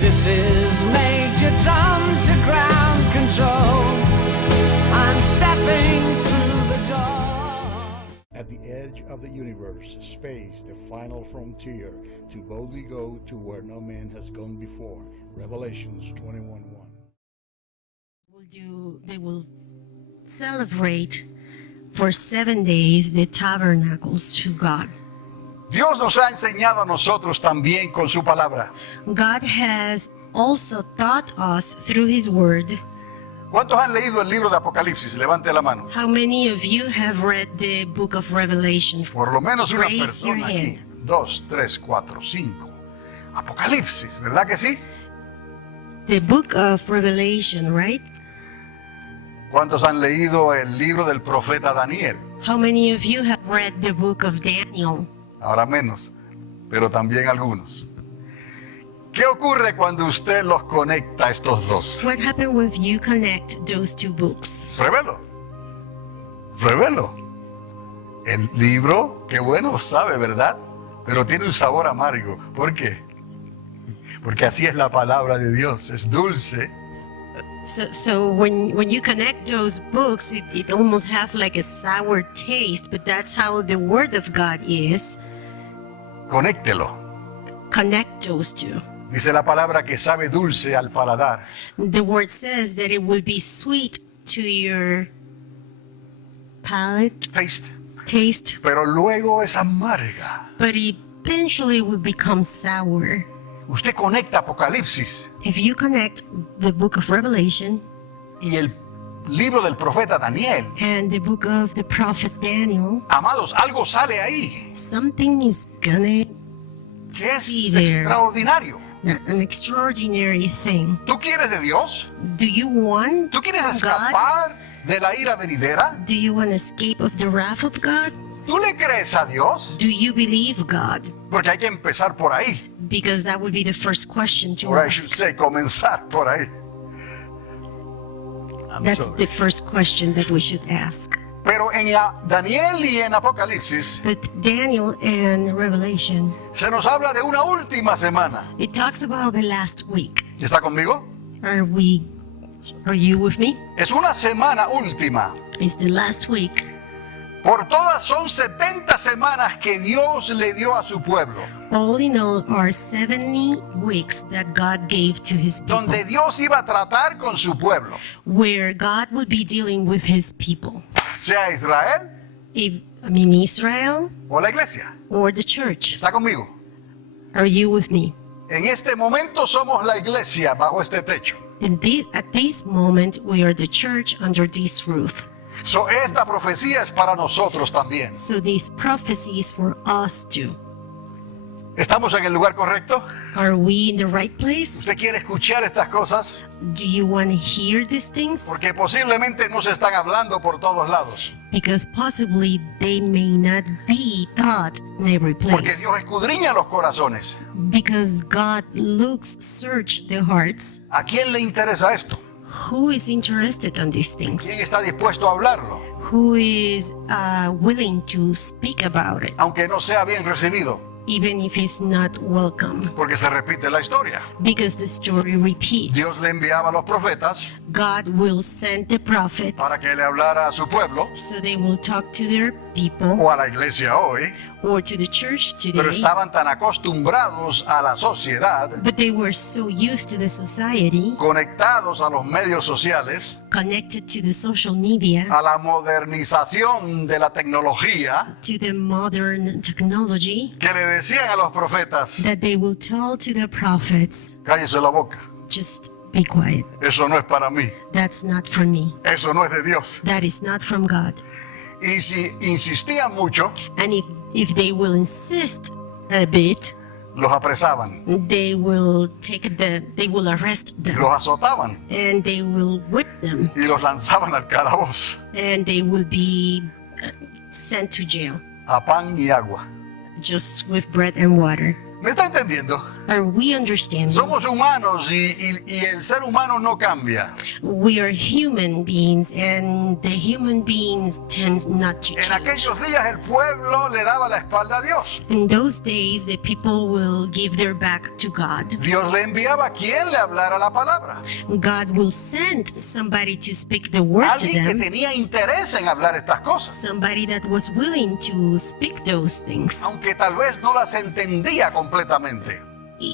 This is Major Tom to ground control. I'm stepping through the door. At the edge of the universe, space, the final frontier, to boldly go to where no man has gone before. Revelations 21:1. They will celebrate for 7 days the Tabernaculos to God. Dios nos ha enseñado a nosotros también con su palabra. God has also taught us through His Word. ¿Cuántos han leído el libro de Apocalipsis? Levante la mano. How many of you have read the book of Revelation? Por lo menos una Raise your persona aquí. hand. 2, 3, 4, 5. Apocalipsis, ¿verdad que sí? The book of Revelation, right? ¿Cuántos han leído el libro del profeta Daniel? How many of you have read the book of Daniel? Ahora menos, pero también algunos. ¿Qué ocurre cuando usted los conecta estos dos? What happened when you connect those two books? Revelo. El libro, qué bueno sabe, ¿verdad? Pero tiene un sabor amargo. ¿Por qué? Porque así es la palabra de Dios. Es dulce. So when you connect those books, it almost have like a sour taste, but that's how the Word of God is. Conéctelo. Connect those two. Dice la palabra que sabe dulce al paladar. The Word says that it will be sweet to your palate, taste, Pero luego es amarga. but eventually will become sour. Usted conecta Apocalipsis If you connect the book of Revelation y el libro del profeta Daniel. and the book of the prophet Daniel, Amados, algo sale ahí something is gonna que es see there. extraordinario. An extraordinary thing. ¿Tú quieres de Dios? Do you want ¿Tú quieres God? escapar de la ira venidera? Do you want to escape of the wrath of God? ¿Tú le crees a Dios? Do you believe God? Porque hay que empezar por ahí. Because that would be the first question to Or I should ask. say, comenzar por ahí. That's the first question that we should ask. Pero en Daniel y en Apocalipsis But Daniel and Revelation, se nos habla de una última semana. it talks about the last week. ¿Y está conmigo? Are you with me? Es una semana última. It's the last week. Por todas son 70 semanas que Dios le dio a su pueblo. All in all are 70 weeks that God gave to His people, Donde Dios iba a tratar con su pueblo. where God would be dealing with His people. Sea Israel Israel o la iglesia. or the church. ¿Está conmigo? Are you with me? En este momento somos la iglesia bajo este techo. At this moment, we are the church under this roof. So, esta profecía es para nosotros también. So this prophecy is for us too. ¿Estamos en el lugar correcto? Are we in the right place? ¿Usted quiere escuchar estas cosas? Do you want to hear these things? Porque posiblemente no se están hablando por todos lados. Because possibly they may not be taught in every Porque place. Dios escudriña los corazones. Because God search the hearts. ¿A quién le interesa esto? Who is interested on these ¿Quién things? está dispuesto a hablarlo? Who is willing to speak about it, Aunque no sea bien recibido. even if it's not welcome? Porque se repite la historia. Because the story repeats. Dios le enviaba a los profetas God will send the prophets para que le hablara a su pueblo so they will talk to their people o a la iglesia hoy. or to the church Pero today. estaban tan acostumbrados a la sociedad, But they were so used to the society, conectados a los medios sociales, connected to the social media, a la modernización de la tecnología, to the modern technology, que le decían a los profetas, that they will tell to the prophets, cállese la boca, just be quiet. eso no es para mí, That's not from me. eso no es de Dios. That is not from God. Y si insistían mucho, And if they will insist a bit, los apresaban, they will they will arrest them los azotaban and they will whip them y los lanzaban al calabozo, and they will be sent to jail a pan y agua. just with bread and water. ¿Me está entendiendo? Are we understanding? Somos humanos y el ser humano no cambia. We are human beings, and the human beings tend not to En change. aquellos días el pueblo le daba la espalda a Dios. In those days, the people will give their back to God. Dios le enviaba a quien le hablara la palabra. God will send somebody to speak the word to Alguien que them, tenía interés en hablar estas cosas, somebody that was willing to speak those things, aunque tal vez no las entendía completamente.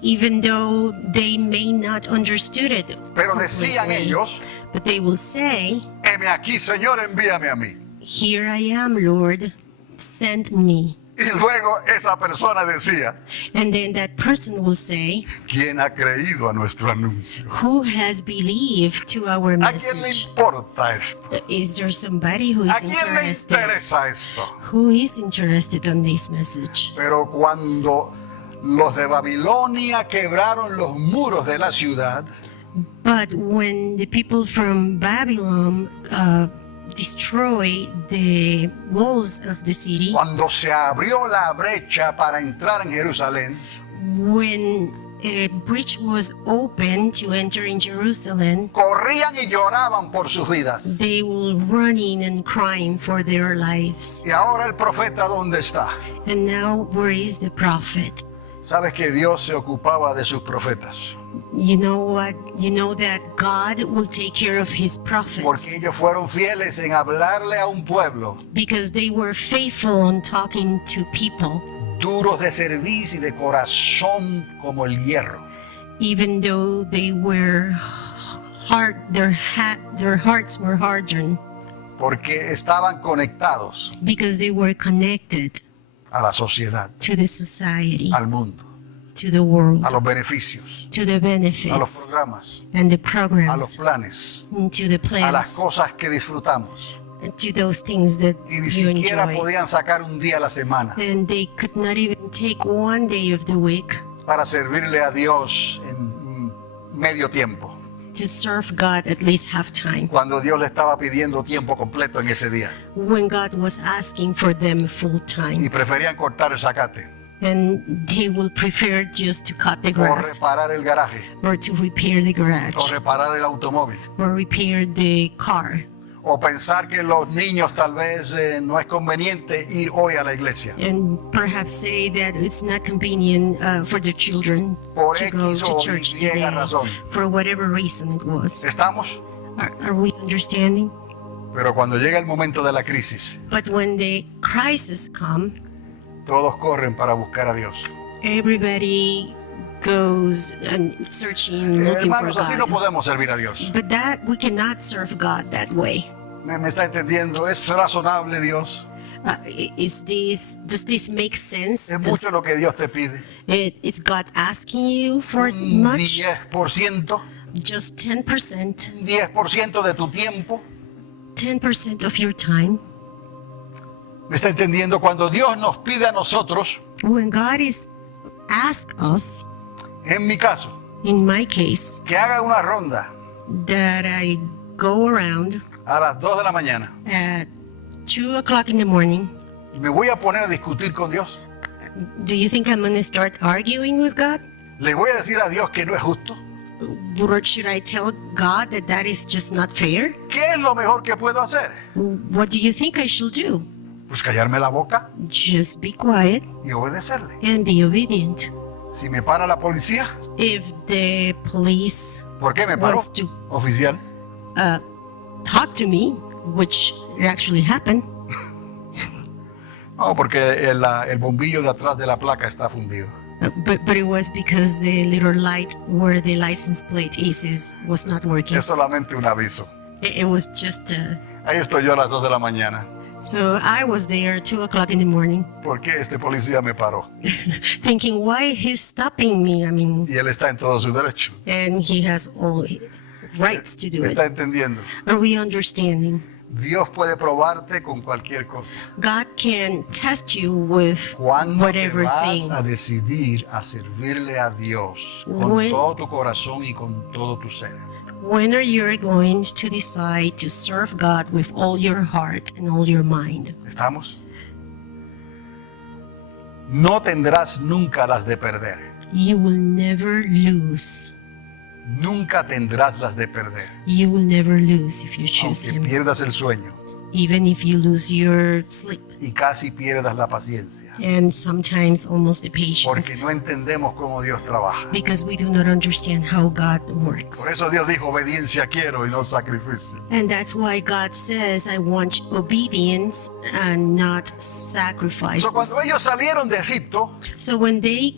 Even though they may not understood it. Pero decían completely. ellos, But they will say, heme aquí, Señor, envíame a mí. "Here I am, Lord, send me." Y luego esa persona decía, And then that person will say, ¿quién ha creído a nuestro anuncio? "Who has believed to our ¿A quién le message?" importa esto? Is there somebody who ¿A is quién le interested? interesa esto? Who is interested on this message? Pero cuando los de Babilonia quebraron los muros de la ciudad, But when the people from Babylon destroy the walls of the city, cuando se abrió la brecha para entrar en Jerusalén, when a bridge was open to enter in Jerusalem, corrían y lloraban por sus vidas. they will running and crying for their lives. Y ahora el profeta, ¿dónde está? And now, where is the prophet? Sabes que Dios se ocupaba de sus profetas, You know what? You know that God will take care of his porque prophets ellos fueron fieles en hablarle a un pueblo because they were faithful on talking to people, duros de servicio y de corazón como el hierro. even though they were hard. Their hearts were hardened Porque estaban conectados because they were connected a la sociedad, to the society, al mundo, to the world, a los beneficios, to the a los benefits programas, and the a los programs, planes, and to the a las plans, cosas que disfrutamos. and to those things that Y ni you siquiera enjoy. podían sacar un día a la semana And they could not even take one day of the week para servirle a Dios en medio tiempo, to serve God at least half time, cuando Dios le estaba pidiendo tiempo completo en ese día. when God was asking for them full Y time. preferían cortar el zacate And they will prefer just to cut the o grass, reparar el garaje or to repair the o garage, reparar el automóvil or repair the car, o pensar que los niños tal vez no es conveniente ir hoy a la iglesia and perhaps say that it's not convenient for the children por to go X to o church Y today, razón. for whatever reason it was. ¿Estamos? Are we understanding? Pero cuando llega el momento de la crisis, But when the crisis come, todos corren para buscar a Dios. everybody goes and searching, looking for Hermanos, así no God. podemos servir a Dios. But that we cannot serve God that way. ¿Me está entendiendo? ¿Es razonable, Dios? Does this make sense? ¿Es mucho lo que Dios te pide? Is God asking you for ¿Un much? 10%? Just 10%, ¿Un 10% de tu tiempo? 10% of your time. ¿Me está entendiendo? Cuando Dios nos pide a nosotros, When God is ask us, en mi caso, in my case, que haga una ronda that I go around a las 2 de la mañana, at 2 o'clock in the morning, ¿me voy a poner a discutir con Dios? do you think I'm going to start arguing with God? ¿Le voy a decir a Dios que no es justo? Or should I tell God that that is just not fair? ¿Qué es lo mejor que puedo hacer? What do you think I should do? Pues callarme la boca Just be quiet y obedecerle. and be obedient. Si me para la policía, If the police ¿por qué me paró? wants to Oficial, talk to me, which actually happened, no, porque el bombillo de atrás de la placa está fundido. but it was because the little light where the license plate was not working. Es solamente un aviso. It was just Ahí estoy yo a las 2 de la mañana. so I was there 2 o'clock in the morning, ¿Por qué este policía me paró? thinking why he's stopping me. I mean, Y él está en todo su derecho. and he has all rights to do ¿Me it. está entendiendo? Are we understanding? Dios puede probarte con cualquier cosa. God can test you with ¿Cuándo te whatever vas thing. a decidir a servirle a Dios con When- todo tu corazón y con todo tu ser? When are you going to decide to serve God with all your heart and all your mind? ¿Estamos? No tendrás nunca las de perder. You will never lose. Nunca tendrás las de perder. You will never lose if you choose Aunque Him. pierdas el sueño Even if you lose your sleep. y casi pierdas la paciencia. And sometimes almost the Porque patience. no entendemos cómo Dios trabaja. Because we do not understand how God works. Por eso Dios dijo, obediencia quiero y no sacrificio. And that's why God says, I want obedience and not sacrifices. So, cuando ellos salieron de Egipto, So when they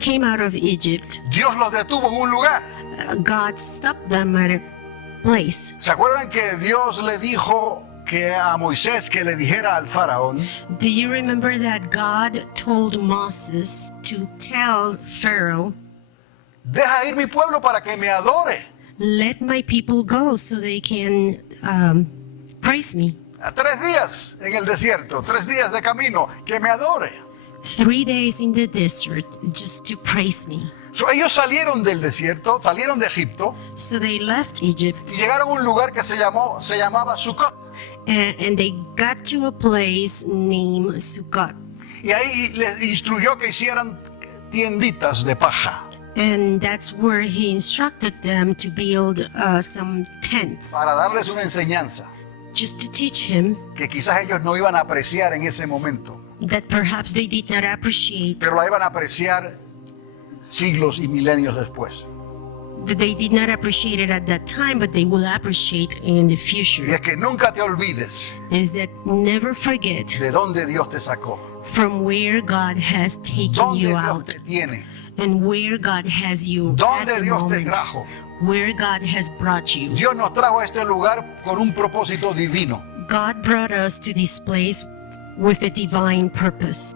came out of Egypt, Dios los detuvo en un lugar. God stopped them at a place. ¿Se acuerdan que Dios le dijo que a Moisés que le dijera al faraón? Do you remember that God told Moses to tell Pharaoh, Deja ir mi pueblo para que me adore. let my people go so they can praise me? A 3 días en el desierto, 3 días de camino, que me adore. 3 days in the desert just to praise me. So, ellos salieron del desierto, salieron de Egipto So they left Egypt y llegaron a un lugar que se llamaba Sukkot. and they got to a place named Sukkot. Y ahí les instruyó que hicieran tienditas de paja And that's where he instructed them to build some tents, para darles una enseñanza just to teach him que quizás ellos no iban a apreciar en ese momento, that perhaps they did not appreciate, pero la iban a apreciar siglos y milenios después. that they did not appreciate it at that time, but they will appreciate in the Y future. es que nunca te olvides Is that never forget de dónde Dios te sacó, from where God has taken dónde you Dios out te tiene, and where God has you at dónde the Dios te moment, trajo. where God has brought you. Dios nos trajo a este lugar con un propósito divino. God brought us to this place with a divine purpose.